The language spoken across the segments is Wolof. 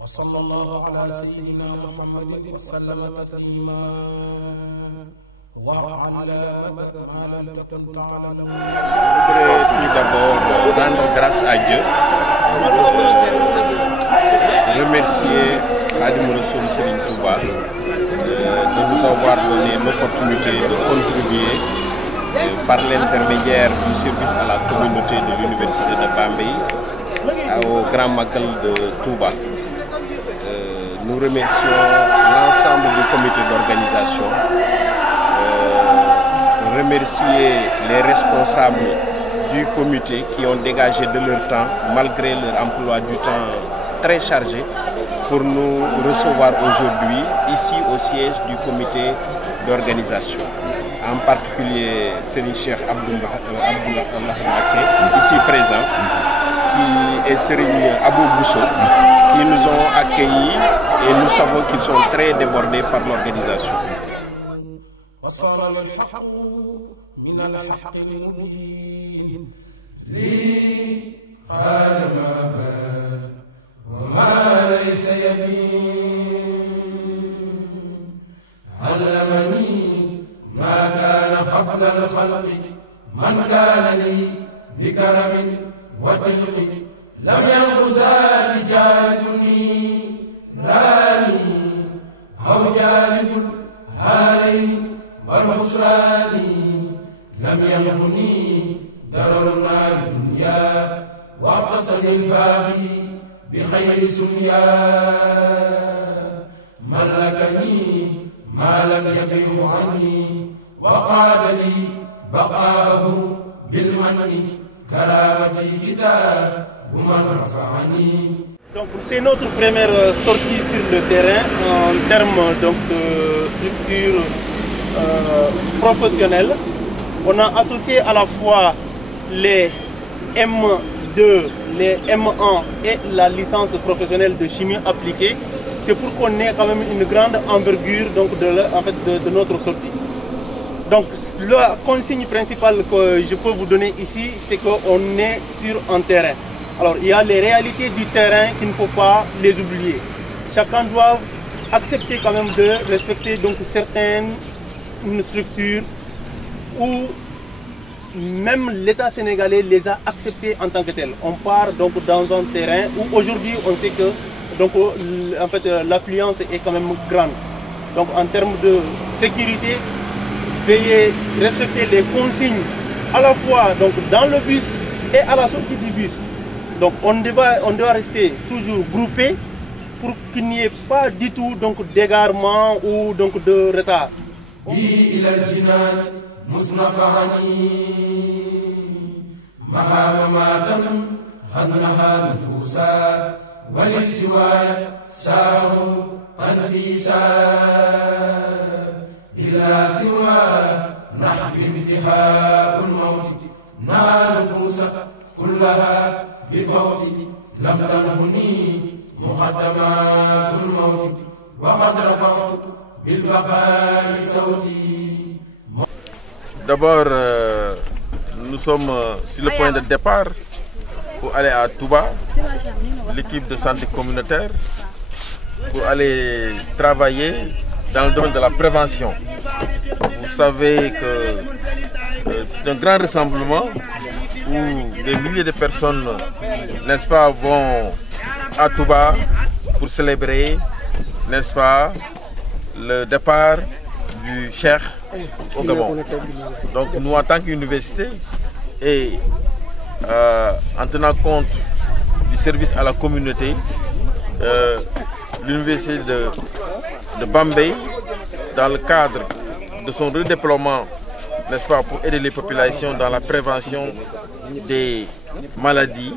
وصلى الله على سيدنا محمد وسلم تسليما وعلى ما لم تكن تعلم. Je voudrais tout d'abord rendre grâce à Dieu, remercier Khadimou Rassoul Serigne Touba de nous avoir donné l'opportunité de contribuer par l'intermédiaire du service à la communauté de l'université de Bambey au Grand Magal de Touba. Nous remercions l'ensemble du comité d'organisation, remercier les responsables du comité qui ont dégagé de leur temps, malgré leur emploi du temps très chargé, pour nous recevoir aujourd'hui ici au siège du comité d'organisation. En particulier Serigne Cheikh Abdoulaye Mbacké, ici présent, qui est Serigne Abou Bousso, qui nous ont accueillis et nous savons qu'ils sont très débordés par l'organisation. لم ينفذا جادني راني أو جالب الهارين والخسران لم يمني ضررنا الدنيا وقصد الباغي بخير سنيا ملكني ما لم يبيه عني وقاد لي بقاه بالمن Donc c'est notre première sortie sur le terrain en termes donc, de structure professionnelle. On a associé à la fois les M2, les M1 et la licence professionnelle de chimie appliquée. C'est pour qu'on ait quand même une grande envergure donc, de notre sortie. Donc la consigne principale que je peux vous donner ici, c'est qu'on est sur un terrain. Alors il y a les réalités du terrain qu'il ne faut pas les oublier. Chacun doit accepter quand même de respecter donc certaines structures où même l'État sénégalais les a acceptées en tant que telles. On part donc dans un terrain où aujourd'hui on sait que donc, en fait, l'affluence est quand même grande. Donc en termes de sécurité, veillez, respecter les consignes à la fois donc, dans le bus et à la sortie du bus. Donc on doit rester toujours groupé pour qu'il n'y ait pas du tout d'égarement ou donc, de retard. إلا سوى نحو انتهاء الموت نال نفوس كلها بفوت لم تنهني مقدمات الموت وقد رفعت بالبقاء صوتي. D'abord, nous sommes sur le point de départ pour aller à Touba, l'équipe de santé communautaire, pour aller travailler dans le domaine de la prévention. Vous savez que c'est un grand rassemblement où des milliers de personnes, n'est-ce pas, vont à Touba pour célébrer, n'est-ce pas, le départ du Cheikh au Gabon. Donc nous, en tant qu'université, et en tenant compte du service à la communauté, l'université de Bambey, dans le cadre de son redéploiement, n'est-ce pas, pour aider les populations dans la prévention des maladies,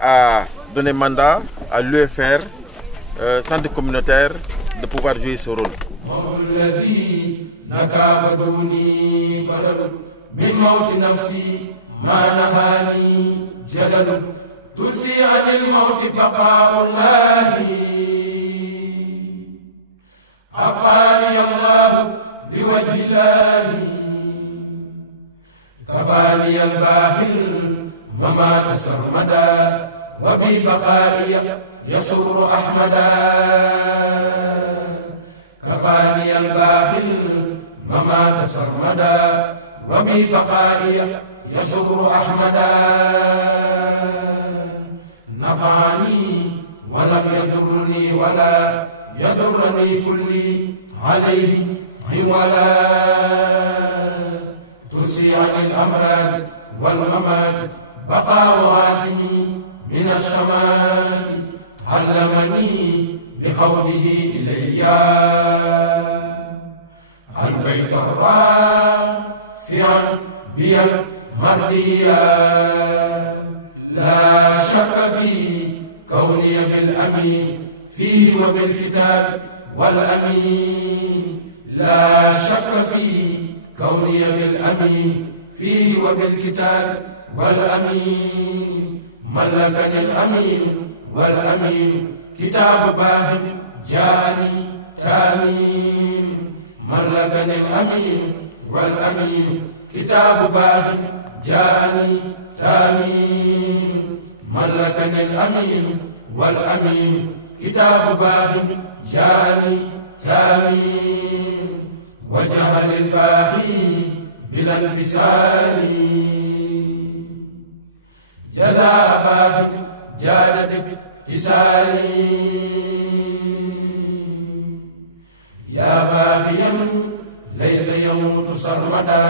a donné mandat à l'UFR, santé communautaire, de pouvoir jouer ce rôle. أبقاني الله بوجه الله كفاني الباخر وما تسرمدا وببقائي يسر أحمدا كفاني الباقي الممات سرمدا وببقائي يسر أحمدا نفعني ولم يضرني ولا يضرني كلي عليه ولا ترسي عن الأمراض والممات بقاء عاصمي من السماء علمني بقوله إلي البيت الرافع بي المرديا لا شك في كوني بالأمين فيه وبالكتاب والأمين لا شك في كوني بالأمين فيه وبالكتاب والأمين ملكني الأمين والأمين كتاب باه جاني تامين ملكني الأمين والأمين كتاب باه جاني تامين ملكني الأمين والأمين كتاب باه جاني تامين وجهل الباقي بلا انفصال جزاء باه جاد باتصالي يا باغيا ليس يموت سرمدا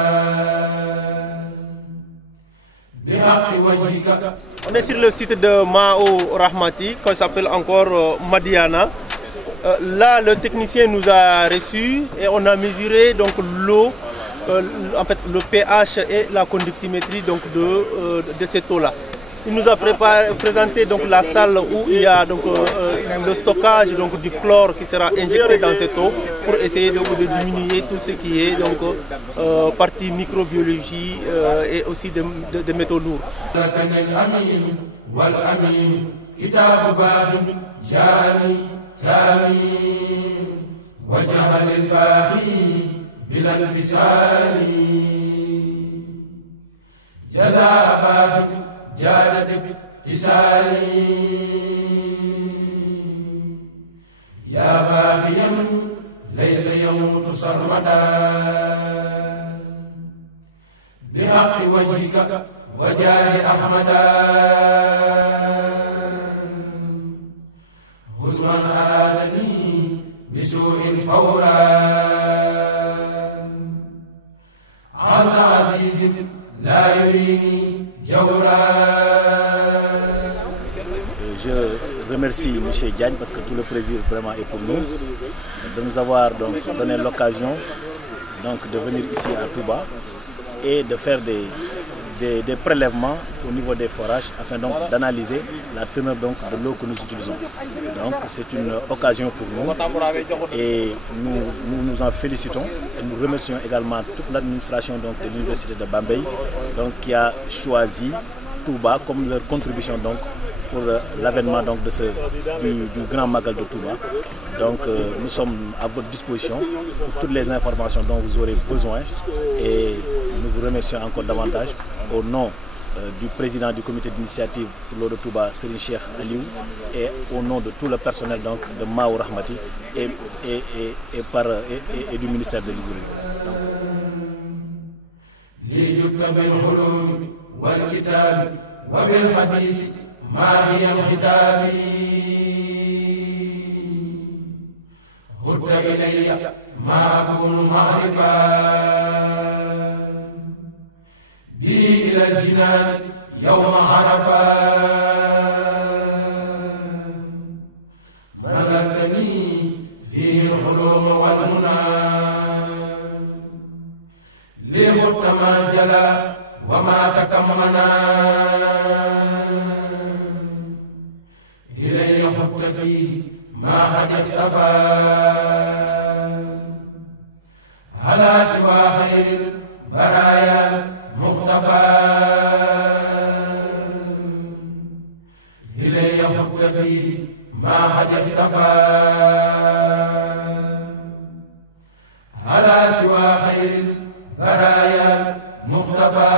بحق وجهك. On est sur le site de Mao Rahmati, qu'on s'appelle encore Madiana. Là, le technicien nous a reçus et on a mesuré donc l'eau, en fait le pH et la conductimétrie donc de cette eau-là. Il nous a présenté donc la salle où il y a donc le stockage donc du chlore qui sera injecté dans cette eau pour essayer donc de diminuer tout ce qui est donc partie microbiologie et aussi des métaux lourds. جاد باتصالي يا باغيا ليس يموت سرمدا بحق وجهك وجاه أحمدا خذ من أرادني بسوء فورا عز عزيز لا يريني. Je remercie M. Diagne parce que tout le plaisir vraiment est pour nous de nous avoir donc donné l'occasion donc de venir ici à Touba et de faire des prélèvements au niveau des forages afin donc d'analyser la teneur donc de l'eau que nous utilisons. Donc c'est une occasion pour nous et nous en félicitons et nous remercions également toute l'administration donc de l'université de Bambey donc qui a choisi Touba comme leur contribution donc pour l'avènement donc du grand Magal de Touba. Donc nous sommes à votre disposition pour toutes les informations dont vous aurez besoin et nous vous remercions encore davantage au nom du président du comité d'initiative pour l'eau de Touba, Serigne Cheikh Aliou, et au nom de tout le personnel donc de Mao Rahmati et du ministère de l'Hydraulique. ما هي الختام خذ إلي ما أكون معرفا به إلى الجنان يوم عرفا ملكني فيه الحلوم والمنى لي خذت ما جلا وما تكمنا فيه ما قد اختفى على سوى خير البرايا مختفى إلي خط فيه ما قد اختفى على سوى خير البرايا مختفى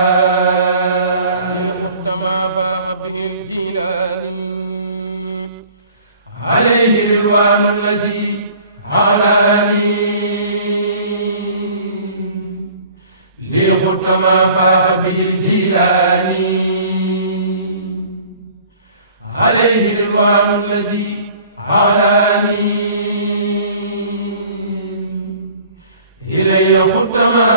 عليه رضوان الذي أعلاني ليخط ما فاق به الجيلاني عليه رضوان الذي أعلاني إليه خط ما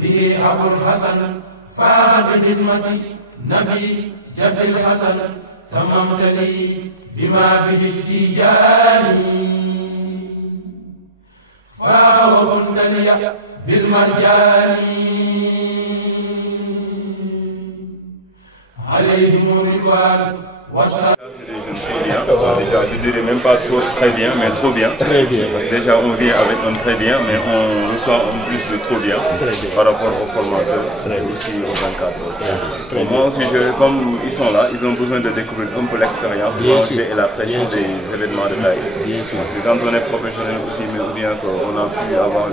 به أبو الحسن فاق خدمتي نبي جد الحسن تممت لي بما به التيجاني فاق وكنت لي بالمرجان عليهم الرضوان والسلام. Déjà, je dirais même pas trop très bien, mais trop bien. Très bien. Déjà, on vient avec un très bien, mais on reçoit en plus de trop bien, par rapport aux formateurs et aussi aux encadreurs. Moi aussi, comme ils sont là, ils ont besoin de découvrir un peu l'expérience et la pression des événements de taille. Parce que quand on est professionnel aussi, mais ou bien qu'on a pu avoir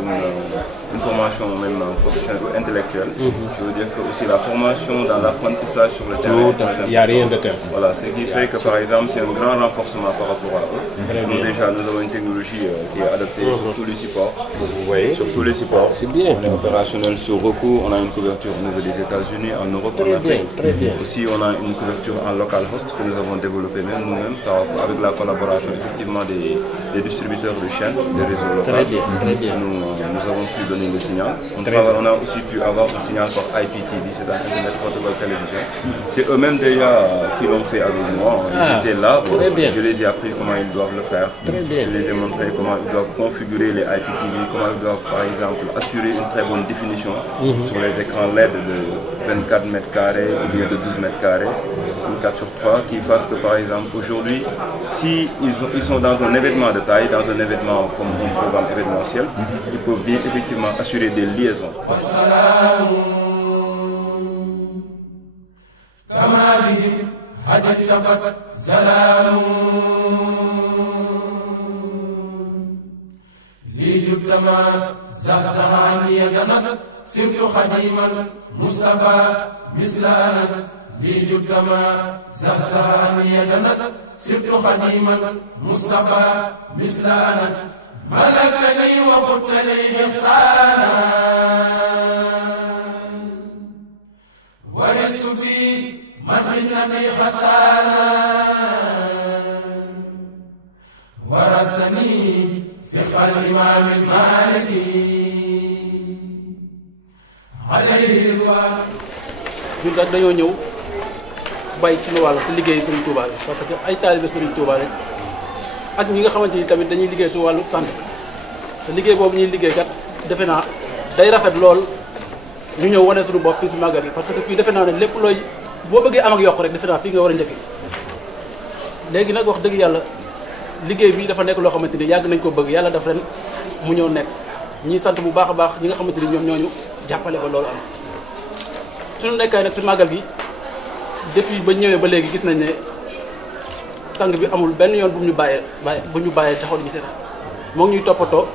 une formation même professionnelle ou intellectuelle, je veux dire que aussi la formation dans l'apprentissage sur le terrain, il n'y a rien de tel. Voilà, ce qui fait que par exemple c'est un grand renforcement par rapport à eux. Nous déjà nous avons une technologie qui est adaptée sur tous les supports. Vous voyez. Sur tous les supports. C'est bien. On est opérationnel sur recours, on a une couverture au niveau des États-Unis, en Europe, en Afrique. Très bien. Aussi on a une couverture en local host que nous avons développé même nous-mêmes avec la collaboration effectivement des distributeurs de chaînes, des réseaux locaux. Très bien, très bien. Nous avons pu donner le signal. On a aussi pu avoir un signal par IPTV, c'est Internet Protocol Télévision. C'est eux-mêmes déjà qui l'ont fait avec moi. Ils étaient là, je les ai appris comment ils doivent le faire. Je les ai montré comment ils doivent configurer les IPTV, comment ils doivent par exemple assurer une très bonne définition sur les écrans LED de 24 mètres carrés ou bien de 12 mètres carrés ou 4/3 qui fassent que par exemple aujourd'hui, si ils sont dans un événement de taille, dans un événement comme un programme événementiel, ils peuvent bien effectivement assurer des liaisons. سرت خديما مصطفى مثل أنس لجد ما زهزه عني يدنس سرت خديما مصطفى مثل أنس ملكني وقلت لي إحسانا ورثت في مدح النبي حسانا ورثتني فقه الإمام المالكي ñun nag dañoo ñëw bay suñu wàll si liggéey Serigne Touba la parce que ay taalibe Serigne Touba rek ak ñi nga xamante ni tamit dañuy liggéey si wàllu santé te liggéey boobu ñuy liggéey kat defe naa day rafet lool ñu ñëw wane suñu bopp fii si màggal yi parce que fii defe naa ne lépp looy boo bëggee am ak yokk rek defe naa fii nga war a njëkk léegi nag wax dëgg yàlla liggéey bi dafa nekk loo xamante ni yàgg nañ ko bëgg yàlla daf ren mu ñëw nekk ñuy sant bu baax a baax ñi nga xamante ni ñoom ñooñu jàppale ba loolu am suñu nekkaay nag si màggal gi depuis ba ñëwee ba léegi gis nañ ne sang bi amul benn yoon bu ñu bàyyee taxaw di ñu seetaan moo ngi ñuy toppatoo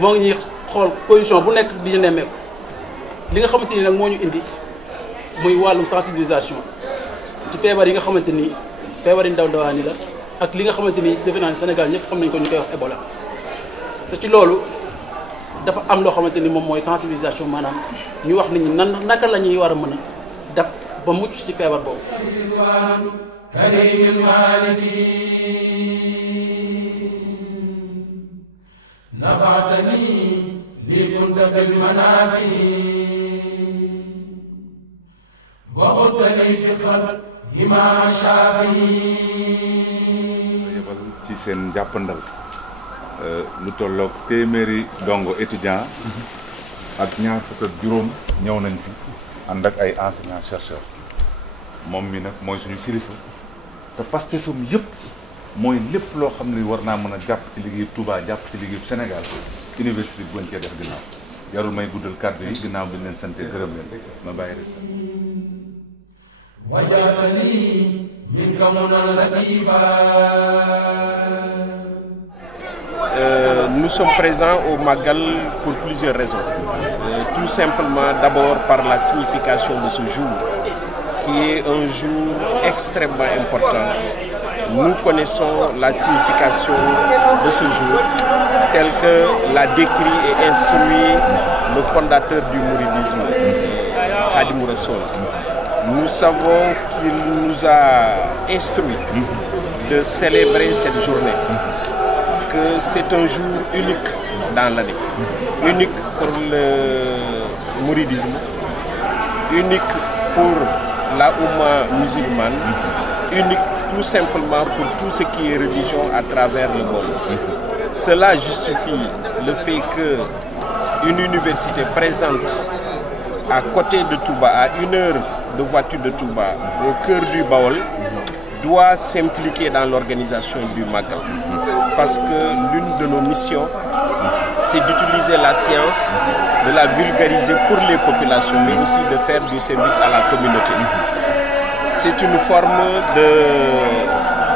moo ngi ñuy xool position bu nekk di ñu nemmeeku li nga xamante ni nag moo ñu indi muy wàllum sensibilisation ci feebar yi nga xamante ni feebar yi ndaw ndawaan yi la ak li nga xamante ni defe naa ne Sénégal ñëpp xam nañ ko ñu koy wax Ebola te ci loolu dafa am loo xamante ni moom mooy sensibilisation maanaam ñu wax nit ñi naka la ñuy war a mën a def ba mucc ci feebar boobu. ci seen jàppandal lu tolloog téeméeri dongo étudiant ak ñaar fukk ak juróom ñëw nañ fi ànd ak ay enseignants chercheurs moom mi nag mooy suñu kilifa te Pastefam yëpp mooy lépp loo xam ne war naa mën a jàpp ci liggéeyu Touba jàpp ci liggéeyu Sénégal université bi bañ cee def ginnaaw jarul may guddal kàddu yi ginnaaw bi ñu leen sante gërëm leen ma bàyyi rek. Nous sommes présents au Magal pour plusieurs raisons. Tout simplement d'abord par la signification de ce jour, qui est un jour extrêmement important, nous connaissons la signification de ce jour tel que l'a décrit et instruit le fondateur du mouridisme, Khadimou Rassoul. Nous savons qu'il nous a instruit de célébrer cette journée, que c'est un jour unique dans l'année, unique pour le mouridisme, unique pour la Oumma musulmane, unique tout simplement pour tout ce qui est religion à travers le monde. Cela justifie le fait qu'une université présente à côté de Touba, à 1 heure de voiture de Touba, au cœur du Baol, doit s'impliquer dans l'organisation du Magal. Parce que l'une de nos missions, c'est d'utiliser la science, de la vulgariser pour les populations, mais aussi de faire du service à la communauté. C'est une forme de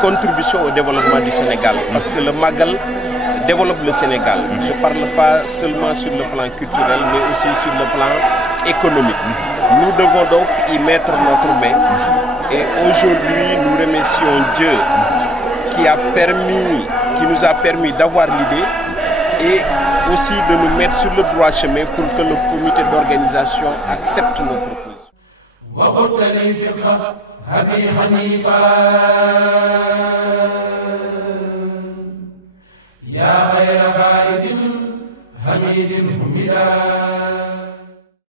contribution au développement du Sénégal, parce que le Magal développe le Sénégal. Je ne parle pas seulement sur le plan culturel, mais aussi sur le plan économique. Nous devons donc y mettre notre main. Et aujourd'hui, nous remercions Dieu qui nous a permis d'avoir l'idée et aussi de nous mettre sur le droit chemin pour que le comité d'organisation accepte nos propositions.